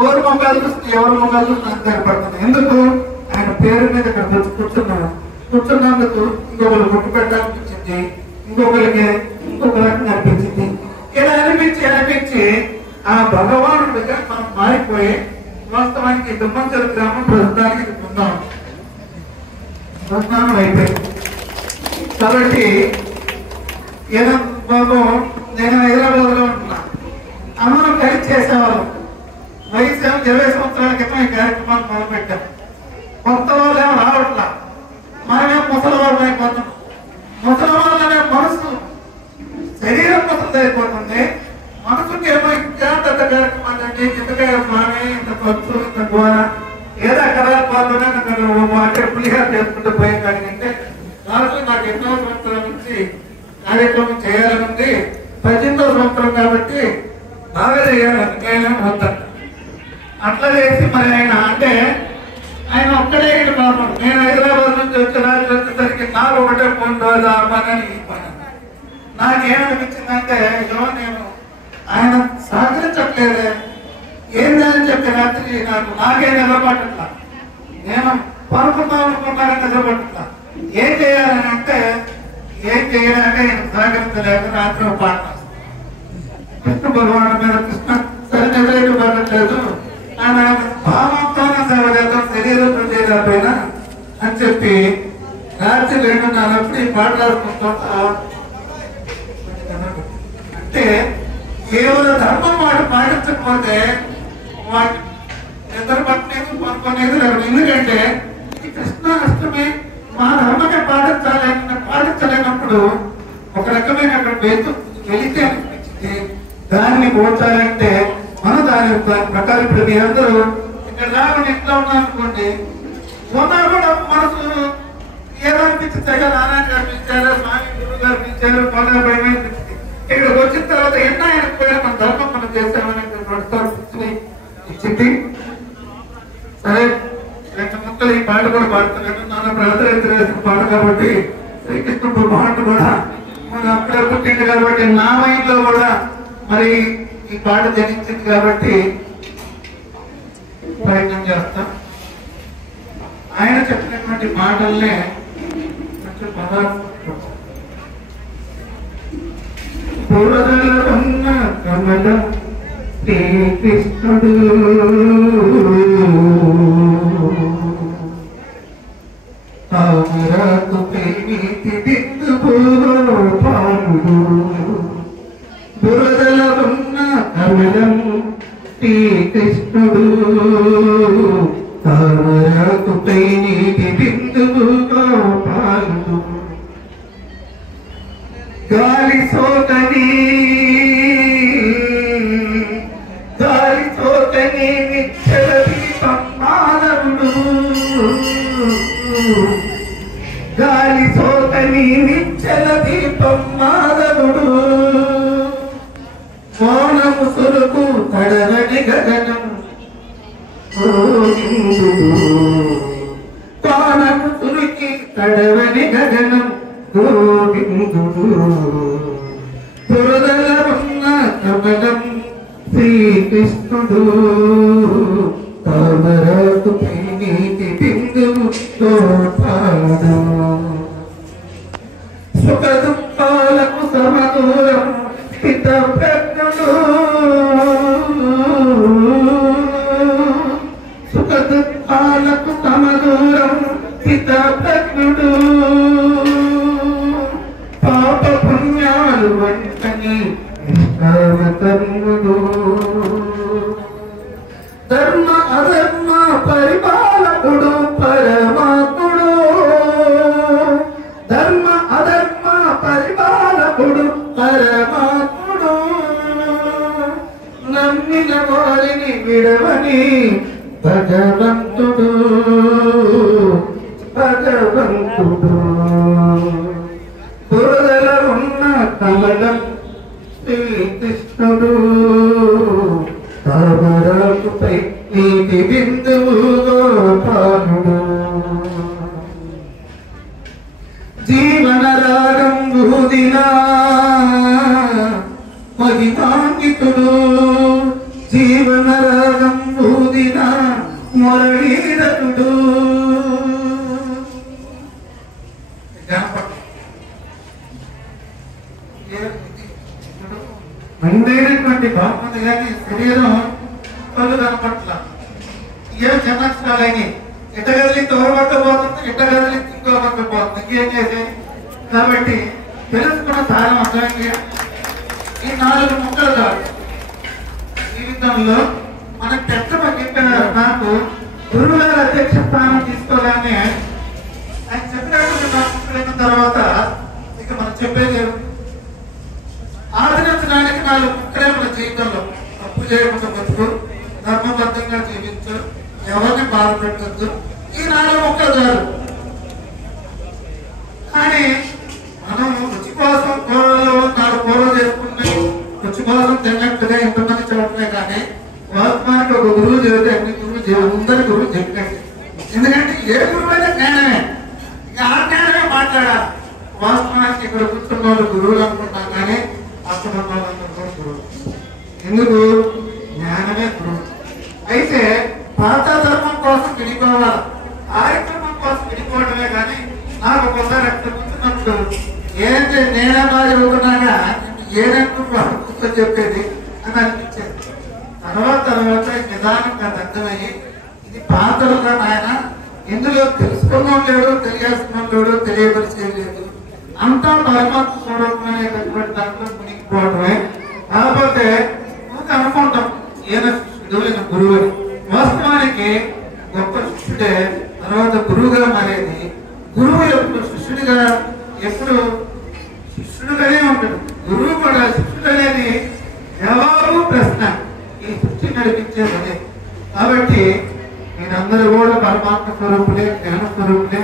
ఎవరి మొక్కలు చూస్తే ఎవరి మొక్కలు చూస్తే నాకు కనపడుతుంది. ఎందుకు? ఆయన పేరు మీద ఇక్కడ కూర్చున్నందుకు ఇంకొకరు గుర్తు పెట్టాలనిపించింది, ఇంకొకరికి ఇంకొక రకంగా అనిపించింది. ఇలా అనిపించి ఆ భగవానుడి దగ్గర మనం మారిపోయి వాస్తవానికి దుమ్మంచెరు గ్రామం ప్రస్తుతానికి బృందావనం అయిపోయింది. కాబట్టి ఏదో బాబు నేను హైదరాబాద్ లో ఉంటున్నా, అందరం కలిసి చేసేవాళ్ళం. వయసు 20 సంవత్సరాల క్రితం ఈ కార్యక్రమాన్ని మొదలుపెట్టాం. కొత్త వాళ్ళు ఏమో రావట్లా, మనమేం ముసలి వాళ్ళు అయిపోతున్నాం. ముసలి వాళ్ళనే మనసు శరీరం ముసలి అయిపోతుంది, మనసుకి ఏమో ఇంకా పెద్ద కార్యక్రమాలు అంటే చింతకాయ స్వామి, ఇంత ఖర్చు, ఇంత గోర, ఏదో అక్కడ పోతున్నా అక్కడ పులిహార చేసుకుంటూ పోయే కాడికంటే నాకు ఎన్నో సంవత్సరాల నుంచి కార్యక్రమం చేయాలని ఉంది. 18వ సంవత్సరం కాబట్టి బాగా చేయాలని వద్దాం. అట్లా చేసి మరి ఆయన అంటే ఆయన ఒక్కడే పాపం. నేను హైదరాబాద్ నుంచి వచ్చేసరికి నాకు ఒకటే ఫోన్ రోజు ఆ పని ఈ పని. నాకేమనిపించిందంటే ఇదో నేను ఆయన సహకరించట్లేదే ఏందని చెప్పి రాత్రి నాకే నిలబడట్లా, నేను పనుకుందాం అనుకున్నాను నిలబడట్లా. ఏం చేయాలని అంటే ఏం చేయడానికి ఆయన సహకరించలేక రాత్రి పాట కృష్ణ భగవాను మీద కృష్ణ సరిగ్గా పడట్లేదు, ఆయన భావంతోనే సేవ చేద్దాం, శరీరంతో చేయలేకపోయినా అని చెప్పి రాత్రి 2:30 ఈ పాట రాసుకుంటా. అంటే కేవలం ధర్మం వాడు పాటించకపోతే వాటి నిద్ర పట్టలేదు, పనుకోలేదు. ఎందుకంటే ఈ కృష్ణాష్టమి మా ధర్మమే పాటించలేనప్పుడు ఒక రకమైన అక్కడ వెళితే అనిపించింది. దాన్ని పోల్చాలంటే మనం దాని ప్రకారం ఇప్పుడు మీ అందరూ ఇక్కడ రాకుండా ఇంట్లో ఉన్నారనుకోండి, ఉన్నా కూడా మనసు ఏదో అనిపించింది కదా, నారాయణ గారు పిలిచారు, స్వామి గురువు గారు పిలిచారు, బాగా భయం అనిపించింది. ఇక్కడికి వచ్చిన తర్వాత ఎన్నో ఆయనకు కూడా మన ధర్మం మనం చేసామని ఇచ్చింది. సరే 2 ముక్కలు ఈ పాట కూడా పాడుతున్నాను. నాన్న ప్రార్థన పాట కాబట్టి శ్రీకృష్ణ భగవానుడు కూడా మనం అక్కడే పుట్టింది కాబట్టి నా మైండ్లో కూడా మరి ఈ పాట జనించింది కాబట్టి ప్రయత్నం చేస్తాం. ఆయన చెప్పినటువంటి మాటల్నే కొంచెం పూర్వదలన్న కమలం శ్రీకృష్ణుడు తామరాకుపై నీతి బిందువు పాముడు. బురదల ఉన్న కమలం శ్రీకృష్ణుడు తామరాకుపై నీతి బిందువు పాముడు. గాలి సోకని నిచ్చల దీపం మానవుడు. గాలి సోకని నిచ్చల దీపం మానవుడు. మౌనము సురుకు తడవని గగనం పానము సురుకి తడవని గగనం గోవిందుడు. బురదల ఉన్న కమలం శ్రీకృష్ణుడు తామరాకుపై నీతి బిందువు తోపాడు. సుఖ దుఃఖాలకు సమదూరం హిత ప్రజ్ఞుడు. సుఖ దుఃఖాలకు సమదూరం హిత ప్రజ్ఞుడు. పాప పుణ్యాలు వంటని నిష్కామకర్ముడు. ధర్మ అధర్మ పరిపాలకుడు పరమాత్ముడు. ధర్మ అధర్మ పరిపాలకుడు పరమాత్ముడు. నమ్మిన వారిని విడవని భగవంతుడు. భగవంతుడు బురదల ఉన్న కమలం శ్రీకృష్ణుడు తామరాకుపై నీతి బిందువు గోపాలుడు. జీవన రాగం బూదినా మహిమాంకితుడు. జీవన రాగం కానీ శరీరం పళ్ళు కనపట్ల ఏం చిన్నక్షరాలని ఇట్ట కదిలి తోరబట్టబోతుంది, ఇట్ట కదిలి ఇంకోబట్టబోతుంది, ఇంకేం చేసేది. కాబట్టి తెలుసుకున్న సారం అర్థమైంది. ఈ 4 ముక్కలు కాదు జీవితంలో మన పెద్దమ్మ చెప్పినారు. నాకు గురువు గారి అధ్యక్ష స్థానం తీసుకోగానే ఆయన చెప్పినట్టు 4 ముక్కలైన తర్వాత ఇక మనం చెప్పేది ఆచరించడానికి 4 ముక్కలే మన జీవితంలో. తప్పు చేయకుండా బతుకు, ధర్మబద్ధంగా జీవించు, ఎవరిని బాధ పెట్టద్దు, ఈ 4 ముక్కలు చాలు. కానీ మనం రుచి కోసం కూరలో 4 కూరలు చేసుకుంటే రుచి కోసం తిన్నట్టుగా ఇంతమంది చెప్పలే. కానీ వాస్తవానికి ఒక గురువు చెబితే అన్ని అందరి గురువు చెప్పినట్టు. ఎందుకంటే ఏ గురువు అయినా జ్ఞానమే, ఇంకా ఆ జ్ఞానమే మాట్లాడాలి. వాస్తవానికి ఇక్కడ కూర్చున్న వాళ్ళు గురువులు అనుకుంటాం, కానీ అక్కడ ఉన్న వాళ్ళందరూ గురువు. ఎందుకు? జ్ఞానమే గురువు. అయితే పాత ధర్మం కోసం విడిపోవాలి, కార్యక్రమం కోసం విడిపోవడమే. కానీ నాకు ఒకసారి అక్కడ కూర్చున్నప్పుడు ఏంటంటే నేనే బాగా చదువుకున్నాగా ఏదంటూ చెప్పేది అని అనిపించేది. తర్వాత నిదానం నాకు అర్థమయ్యి ఇది పాతలుగా ఆయన ఇందులో తెలుసుకున్నాం లేడు, తెలియాల్సిన లేడు, తెలియపరిచేది లేదు, అంతా పరమాత్మ స్వరూపమైనటువంటి దాంట్లో మునిగిపోవడమే. కాకపోతే నువ్వు అనుకుంటాం ఈయన శిష్యుడు, ఈయన గురువు అని. వాస్తవానికి గొప్ప శిష్యుడే తర్వాత గురువుగా మారేది. గురువు ఎప్పుడు శిష్యుడిగా ఎప్పుడు శిష్యుడుగానే ఉంటాడు. గురువు కూడా శిష్యుడు అనేది జవాబు ప్రశ్న ఈ సృష్టి నడిపించేది అదే. కాబట్టి మీరందరూ కూడా పరమాత్మ స్వరూపులే, జ్ఞాన స్వరూపులే.